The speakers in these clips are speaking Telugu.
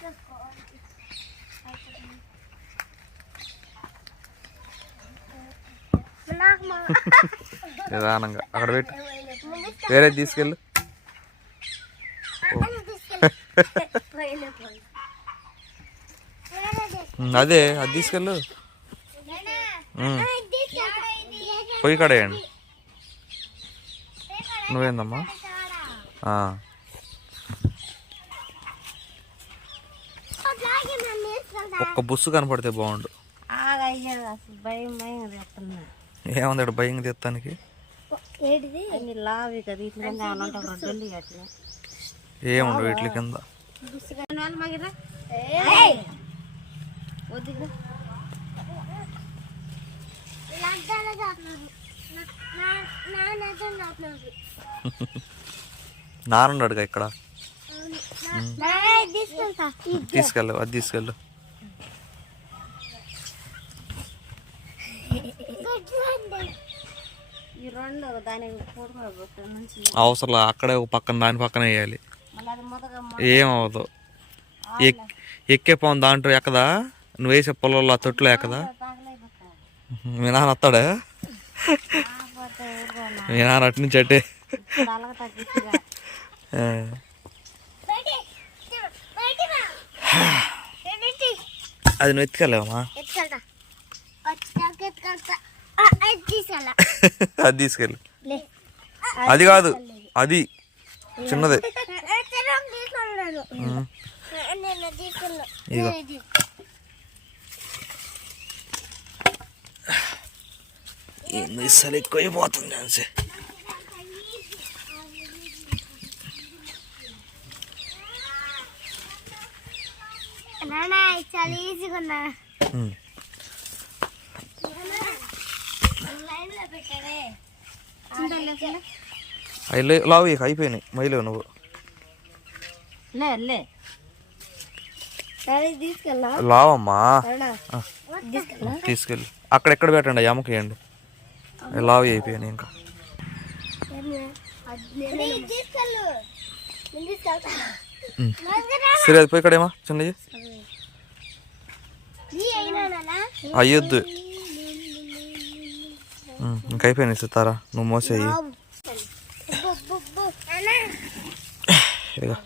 నిదానంగా. అక్కడ పెట్టు. వేరే తీసుకెళ్ళు. అదే అది తీసుకెళ్ళు. పొయ్యి కడేయండి నువ్వేందమ్మా? ఒక్క బుస్సు కనపడితే బాగుండు. ఏముంది భయం తెత్తానికి? కదా? ఇట్లా కింద నారున్నాడుగా ఇక్కడ? తీసుకెళ్ళు అది తీసుకెళ్ళు ఈ రెండు దానికి పూడుకోబోతు నుంచి అవసరం అక్కడే ఒక పక్కన దాని పక్కన వేయాలి. ఏం అవ్వదు ఎక్ ఎక్కే పోను దాంట్లో ఎక్కదా? నువ్వు వేసే పొలంలో ఆ తొట్టులో ఎక్కదా? మీ నాన్న వస్తాడా? మీ నాన్న అటు నుంచి అట్టే. అది నువ్వు ఎత్తుకెళ్ళావమ్మా? అది తీసుకెళ్ళి. అది కాదు అది. చిన్నది. ఇదిగో. ఏంది ఇసలు ఎక్కువైపోతుంది అనిసే చాలా ఈజీగా ఉన్నా అవి లావు ఇక అయిపోయినాయి. మైలేవు నువ్వు. లావమ్మా. తీసుకెళ్ళా? తీసుకెళ్ళి. అక్కడ ఎక్కడ పెట్టండి? అమ్మకి వేయండి లావు అయిపోయాయి ఇంకా. సరే అది పోయి ఇక్కడేమా? చిన్నది? అయ్యొద్దు. ఇంక అయిపోయినాయి సితారా. నువ్వు మోసేయి. ఇదిగో.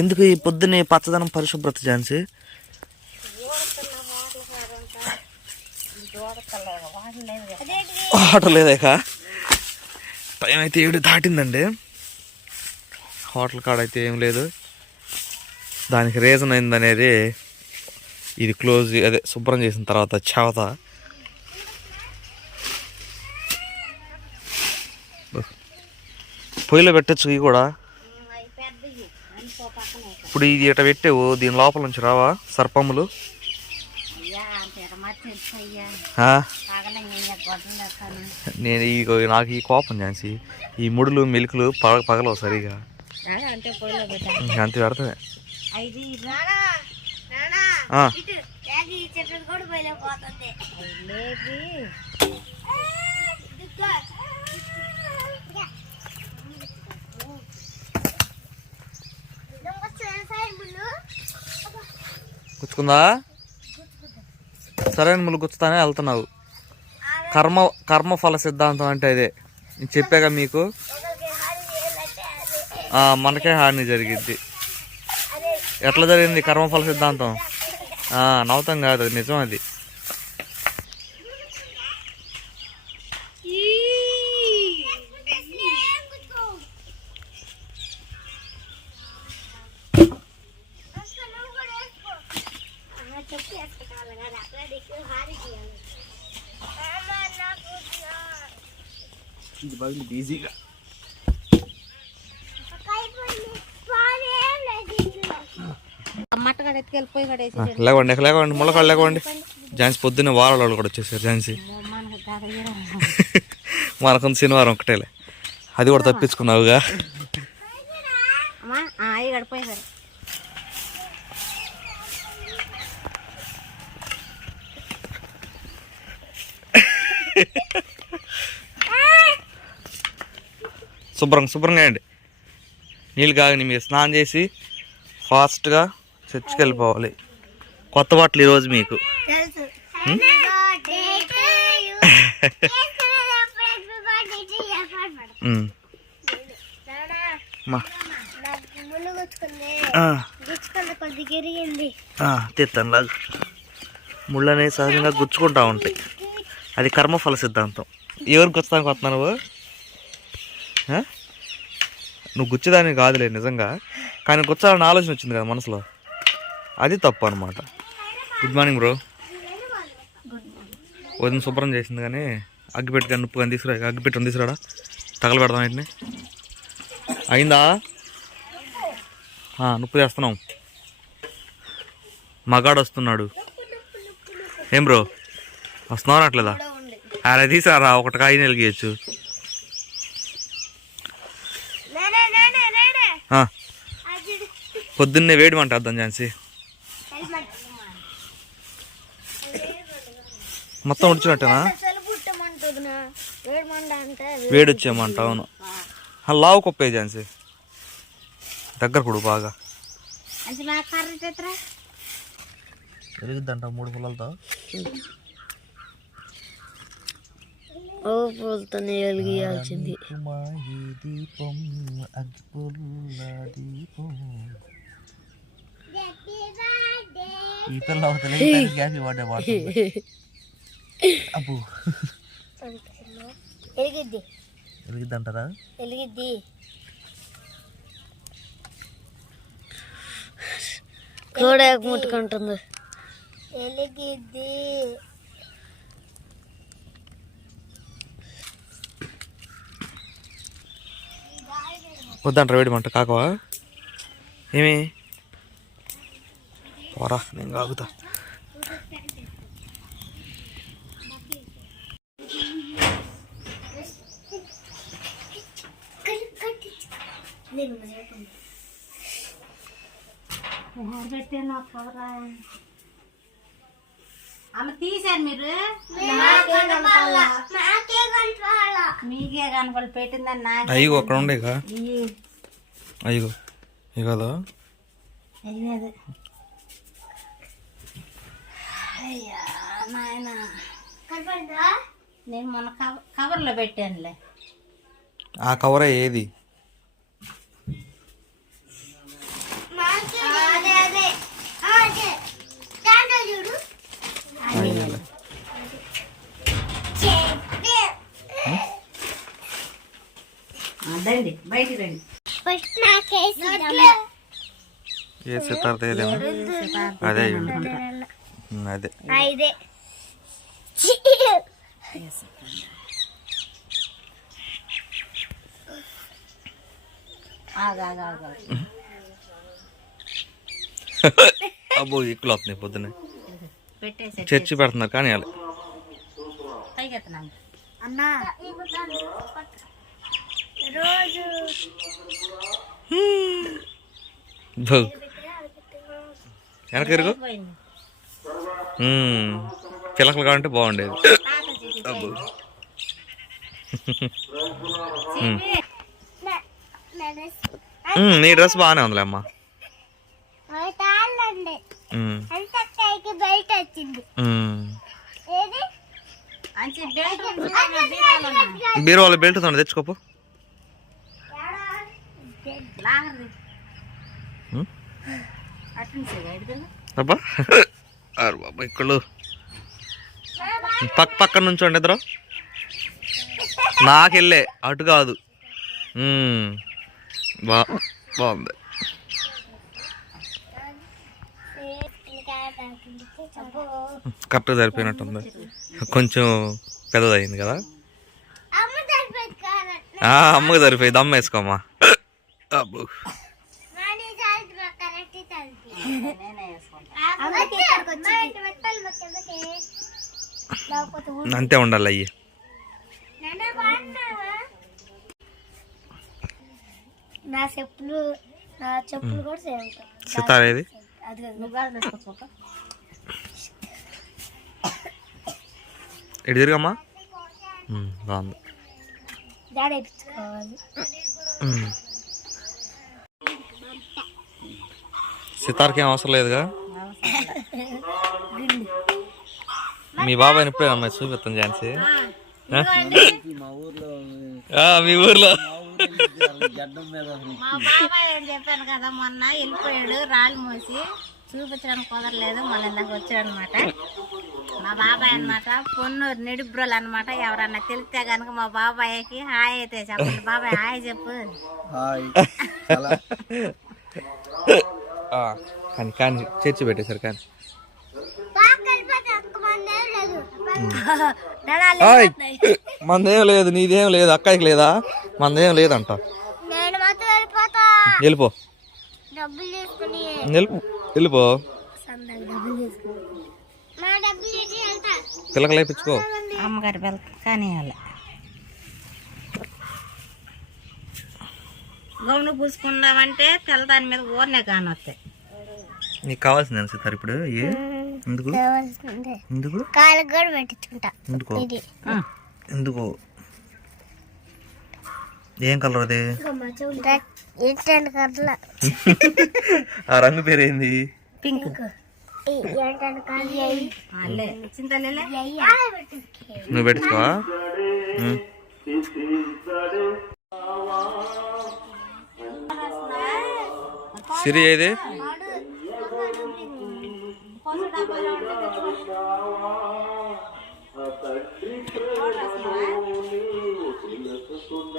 ఎందుకు ఈ పొద్దున్నే పచ్చదనం పరిశుభ్రత ఝాన్సీ? హోటల్ లేదాక టైం అయితే ఏడు దాటిందండి. హోటల్ కాడ అయితే ఏం లేదు. దానికి రీజన్ అయిందనేది ఇది క్లోజ్ అదే శుభ్రం చేసిన తర్వాత చెవత పొయ్యిలో పెట్టచ్చు ఇవి కూడా. ఇప్పుడు ఇది ఇట పెట్టావు? దీని లోపల నుంచి రావా? సర్పములు? నేను ఈ నాకు ఈ కోపం ఝాన్సీ. ఈ ముడులు మెలుకులు పగ పగలవు సరిగా. అంతే పెడతాయి ఐదు ఆ, ఈ చెట్టు కూడా పోయిపోతుంది లేపి గుచ్చుకుందా? సరైన ముళ్ళు గుచ్చుతానే వెళ్తున్నావు. కర్మ కర్మఫల సిద్ధాంతం అంటే అదే. నేను చెప్పాక మీకు. మనకే హాని జరిగిద్ది. ఎట్లా జరిగింది కర్మఫల సిద్ధాంతం? నవ్వుతాం కాదు అది నిజం అది. ఇది బాగుంది ఈజీగా మట్టగడ ఎత్తుకెళ్ళి పొయ్యి కడ వేసి లేవండి లేవండి ముళ్ళకాళ్ళు లేవండి. ఝాన్సీ పొద్దున్నే వారాల వాళ్ళు కూడా వచ్చేసారు ఝాన్సీ. మనకు శనివారం ఒకటేలే అది కూడా తప్పించుకున్నావుగా. శుభ్రం శుభ్రంగా వేయండి. నీళ్ళు కాగని మీరు స్నానం చేసి ఫాస్ట్గా చర్చికి వెళ్ళిపోవాలి కొత్త బట్టలు ఈరోజు మీకు. ఉమ్. నానా మా. నాకు ముళ్ళు గుచ్చుకుంది. ఆ, గుచ్చుకుంది కొద్ది గిరిగింది. ఆ, తీస్తాను లాగు ముళ్ళు అనేవి సహజంగా గుచ్చుకుంటా ఉంటాయి. అది కర్మఫల సిద్ధాంతం. ఎవరికి గుచ్చడానికి నువ్వు? ఆ? నువ్వు గుచ్చేదానికి కాదులే నిజంగా. కానీ గుచ్చాలని ఆలోచన వచ్చింది కదా మనసులో. అది తప్పు అనమాట గుడ్ మార్నింగ్ బ్రో వదిన శుభ్రం చేసింది కానీ అగ్గిపెట్టి కానీ ఉప్పు కానీ తీసుకురా అగ్గిపెట్టి తీసుకురాడా తగలబెడదాం వీటిని? అయిందా? ఆ, నొప్పి చేస్తున్నాం. మగాడు వస్తున్నాడు. ఏం బ్రో వస్తున్నావు అట్లేదా అలా తీసారా ఒకటి కాయ వెలిగించచ్చు నేనే నేనే నేనే. అది పొద్దున్నే వేడి మంట అర్థం ఝాన్సీ. మొత్తం ఉడిచినట్టేనా? వేడి వేడి వచ్చేయమంట అవును. ఆ, లావు కొప్పే ఝాన్సీ. దగ్గర కొడు బాగా. వెలుగుద్దంట మూడు పుల్లలతో. ఓ పూలతోనే వెలిగియాల్సింది దీపం అగ్గిపుల్ల దీపం ఈ పిల్ల అవుతలే గ్యాస్ వాడే వాడుతుంది అబ్బో. ఎలిగిద్ది. వెలుగుద్దంటారా ఎలిగిద్ది. కూడా ముట్టుకుంటుంది. ఎలిగిద్ది. వద్దంటారా వేడి మంట? కాకవా? ఏమి? పోరా నేను కాగుతా. పెట్టే నా కవరా అమ్మ తీసారు మీరు. మీకే కనపడి పెట్టిందని నాకు అయ్యో అక్కడ. అయ్యో ఇగదా అయ్యేది అయ్యా నాయన. కనపడిందా నేను మొన్న కవ కవర్లో పెట్టానులే. ఆ కవరే ఏది అదే అదే అదే దాంట్లో చూడు అయ్యలే చెప్పే రండి బయటికి రండి. ఫస్ట్ ఏ సితార్ తేదేమో అదే అదే. ఆగు ఆగు ఆగు ఆగు. అబ్బో ఎక్కువ వస్తున్నాయి పొద్దున్నే పెట్టేసి చర్చి పెడుతున్నారు కానీ వాళ్ళు అన్నా. రోజు. వెనక తిరుగు. పిలకలు కావాలంటే బాగుండేది. అబ్బో. నీ డ్రెస్ బాగానే ఉందిలే అమ్మా. బయట వచ్చింది. ఉమ్. ఏది? అంచి బెల్ట్ బీరువాలో తోనే తెచ్చుకోపు. అబ్బా. అరే బాబా ఇక్కడ పక్క పక్కన నుంచోండి ఇద్దరు నాకెళ్ళే. అటు కాదు. బా బాగుంది అబ్బో కరెక్ట్గా సరిపోయినట్టుంది. కొంచెం పెద్దదయింది కదా? అమ్మకి సరిపోయింది అమ్మ వేసుకోమ్మా. అబ్బో. అంతే ఉండాలి అయ్యి. నా చెప్పులు నా చెప్పులు కూడా సేమ్ ఉంటాయి సితార్ ఏది అది నువ్వు ఇటు తిరిగమ్మా బాగుంది. సితార్కి ఏం అవసరం లేదుగా? మీ బాబాయ్ని ఇప్పుడే అమ్మాయి చూపిస్తాను ఝాన్సీ. ఆ? మా ఊర్లో ఆ, మీ ఊర్లో. మా ఊరు గడ్డం మీద అసలు మా బాబాయ్ చెప్పాను కదా మొన్న వెళ్ళిపోయాడు రాళ్ళు మోసి. చూపించడానికి కుదరలేదు మళ్ళీ ఇందాక వచ్చాడు అనమాట మా బాబాయ్ అన్నమాట పొన్నూరు నిడుబ్రోలు అనమాట ఎవరన్నా తెలిస్తే కనుక మా బాబాయ్కి హాయ్ అయితే చెప్పండి. బాబాయ్ హాయ్ చెప్పు. హాయ్. చాలా. ఆ, కానీ కానీ చర్చి పెట్టేశారు కానీ. మంది లేదు నీదేం లేదు అక్కడికి లేదా? మందేం లేదంట. నేను మాత్రం వెళ్ళిపోతా. వెళ్ళిపో. తీసుకుని వెళ్ళిపో. పిల్లకలు వేయించుకో అమ్మగారి పిల్ల కానీ గౌను పూసుకుందామంటే తెల్లదాని మీద ఊరనే కానొస్తాయి. నీకు కావాల్సింది సార్ ఇప్పుడు? ఏ? ఎందుకు? కావాల్సిందే. ఎందుకు? కాళ్ళకు కూడా పెట్టించుకుంటా. ఎందుకు? ఇది. ఎందుకు? ఏం కలర్ అది? ఆ రంగు పేరు ఏంది పింక్ నువ్వు పెట్టుకోవా. సిరి ఏది?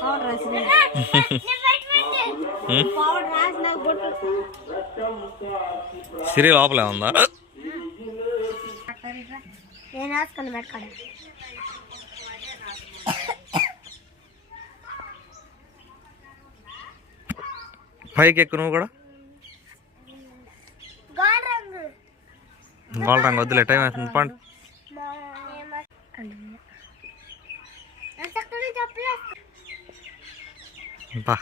పౌడర్ రాసిన సిరి లోపలే ఉందా నేను రాసుకుని పెట్టుకోండి పైకి ఎక్కువ నువ్వు కూడా గోల్డ్ రంగు వద్దులే టైం అవుతుంది పండు చెప్పలేదు బా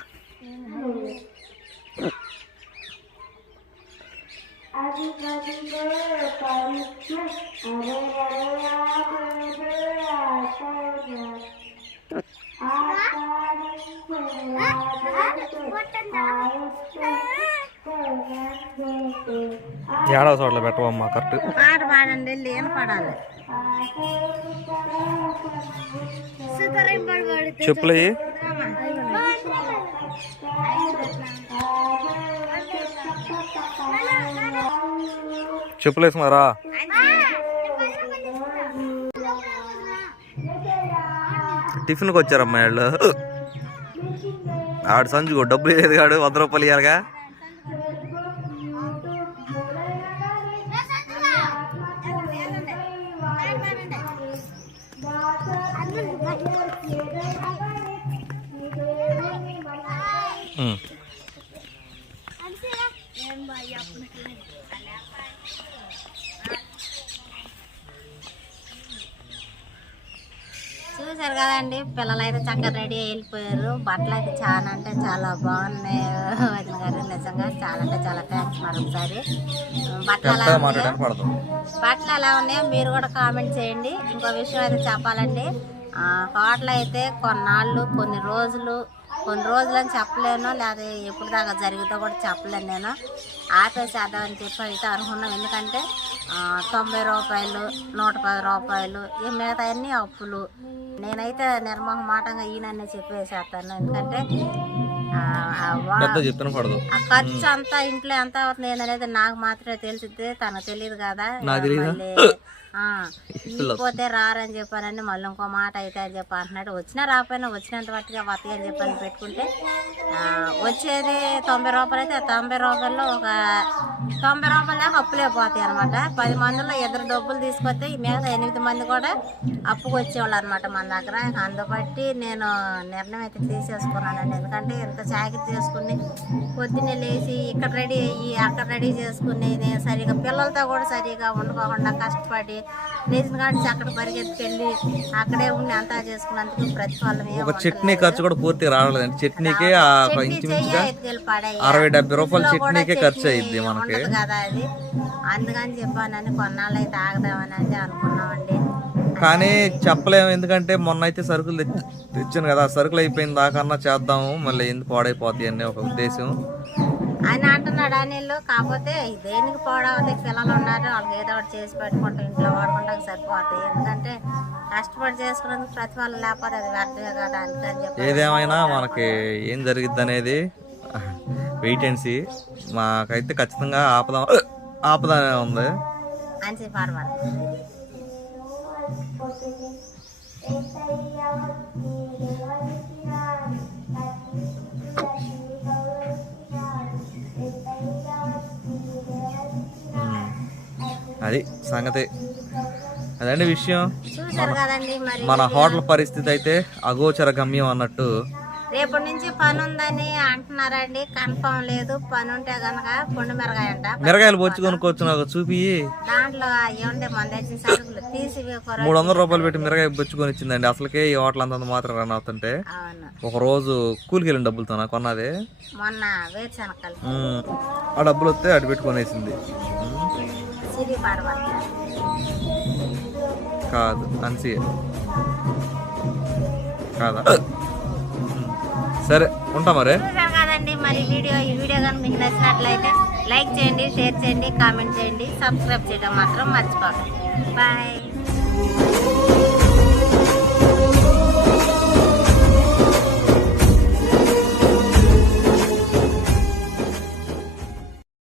ఏడవ చోట్ల పెట్టవమ్మా కరెక్ట్ పాట పాడండి వెళ్ళి ఏం పాడాలి చెప్పులు చెప్పులు వేసుకున్నారా టిఫిన్కి వచ్చారమ్మా వాళ్ళు. ఆడు సంజుకో డబ్బులు లేదు కాడు వంద రూపాయలు ఇవ్వాలిగా చూసారు కదండి. పిల్లలు అయితే చక్కగా రెడీ వెళ్ళిపోయారు బట్టలు అయితే చాలా అంటే చాలా బాగున్నాయి. వదిన గారు నిజంగా చాలా అంటే చాలా థ్యాంక్స్ మరొకసారి బట్టలు ఎలా బట్టలు ఎలా ఉన్నాయో మీరు కూడా కామెంట్ చేయండి. ఇంకో విషయం అయితే చెప్పాలండి. హోటల్ అయితే కొన్నాళ్ళు కొన్ని రోజులు కొన్ని రోజులు అని చెప్పలేను. లేదా ఎప్పుడు దాకా జరుగుతో కూడా చెప్పలేను నేను. ఆపేసేద్దామని చెప్పి అయితే అనుకున్నాం. ఎందుకంటే తొంభై రూపాయలు నూట పది రూపాయలు ఈ మిగతా అన్ని అప్పులు. నేనైతే నిర్మోహమాటంగా ఈయననే చెప్పేసేస్తాను. ఎందుకంటే ఆ, ఖర్చు అంతా ఇంట్లో ఎంత అవుతుంది నాకు మాత్రమే తెలిసింది తనకు తెలియదు కదా. పోతే రారని చెప్పానని మళ్ళీ ఇంకో మాట అయితే అని చెప్పి అంటున్నాడు. వచ్చినా రాకపోయినా వచ్చినంత మట్టుగా వస్తాయి అని చెప్పని పెట్టుకుంటే వచ్చేది తొంభై రూపాయలు అయితే ఆ తొంభై రూపాయల్లో ఒక తొంభై రూపాయల దాకా అప్పులే పోతాయి అనమాట పది మందిలో ఇద్దరు డబ్బులు తీసుకొస్తే ఈ మిగతా ఎనిమిది మంది కూడా అప్పుకు వచ్చేవాళ్ళు అనమాట మన దగ్గర. అందుబట్టి నేను నిర్ణయం అయితే తీసేసుకున్నానండి. ఎందుకంటే ఇంత చాకరీ చేసుకుని పొద్దున్నే లేచి ఇక్కడ రెడీ అయ్యి అక్కడ రెడీ చేసుకుని నేను సరిగా పిల్లలతో కూడా సరిగా వండుకోకుండా కష్టపడి కాడి అక్కడ పరిగెత్తుకెళ్ళి అక్కడే ఉండి అంతా చేసుకున్నందుకు ప్రతిఫలం ఒక చట్నీ ఖర్చు కూడా పూర్తిగా రావట్లేదండి చట్నీకే ఇంచుమించుగా అరవై డెబ్బై రూపాయల చట్నీకే ఖర్చు అయ్యిద్ది మనకి. కదా అది. అందుకని చెప్పానని కొన్నాళ్ళు అయితే ఆగదామని అనుకున్నామండి. కానీ చెప్పలేము. ఎందుకంటే మొన్న అయితే సరుకులు తెచ్చి తెచ్చాను కదా. సరుకులు అయిపోయిన దాకన్నా చేద్దాము. మళ్ళీ ఎందుకు పాడైపోతాయి అనే ఒక ఉద్దేశం. ఆయన అంటున్నాడు అనిల్ కాకపోతే దేనికి పోవడం? పిల్లలు ఉన్నారు వాళ్ళకి ఏదో ఒకటి చేసి పెట్టుకుంటే ఇంట్లో వాడుకుంటానికి సరిపోతాయి ఎందుకంటే కష్టపడి చేసుకున్నందుకు ప్రతిఫలం లేకపోతే అది వ్యర్థమే కదా అందుకని చెప్పి ఏదేమైనా మనకి ఏం జరిగిద్ది అనేది వెయిట్ అండ్ సీ మాకైతే ఖచ్చితంగా ఆపద ఆపదనే ఉంది. అని పాడబడ ఉమ్. అది సంగతి. అదండి విషయం. మన హోటల్ పరిస్థితి అయితే అగోచర గమ్యం అన్నట్టు. రేపటి నుంచి పని ఉందని అంటున్నారండి. కన్ఫర్మ్ లేదు. పని ఉంటే గనక పొండు మిరగాయ అంట మిరగాయలు బొచ్చు కొనుక్కోవచ్చు నాకు చూపి. దాంట్లో ఏముంటే మన తెచ్చిన సరుకులు తీసి మూడు వందల రూపాయలు పెట్టి మిరగాయ బొచ్చుకొని ఇచ్చిందండి అసలుకే ఈ హోటల్ అంతంత మాత్రం రన్ అవుతుంటే. ఒక రోజు కూలికి వెళ్ళిన డబ్బులతో నాకు కొన్నది? మొన్న వేరుశనగలు ఉమ్, ఆ డబ్బులు వస్తే అటు సిరి పాడబడ కాదు అన్సి కాదా? సరే ఉంటా మరి. కదండి మరి వీడియో ఈ వీడియో కనుక మీకు నచ్చినట్లయితే లైక్ చేయండి షేర్ చేయండి కామెంట్ చేయండి సబ్స్క్రైబ్ చేయడం మాత్రం మర్చిపోకండి. బాయ్.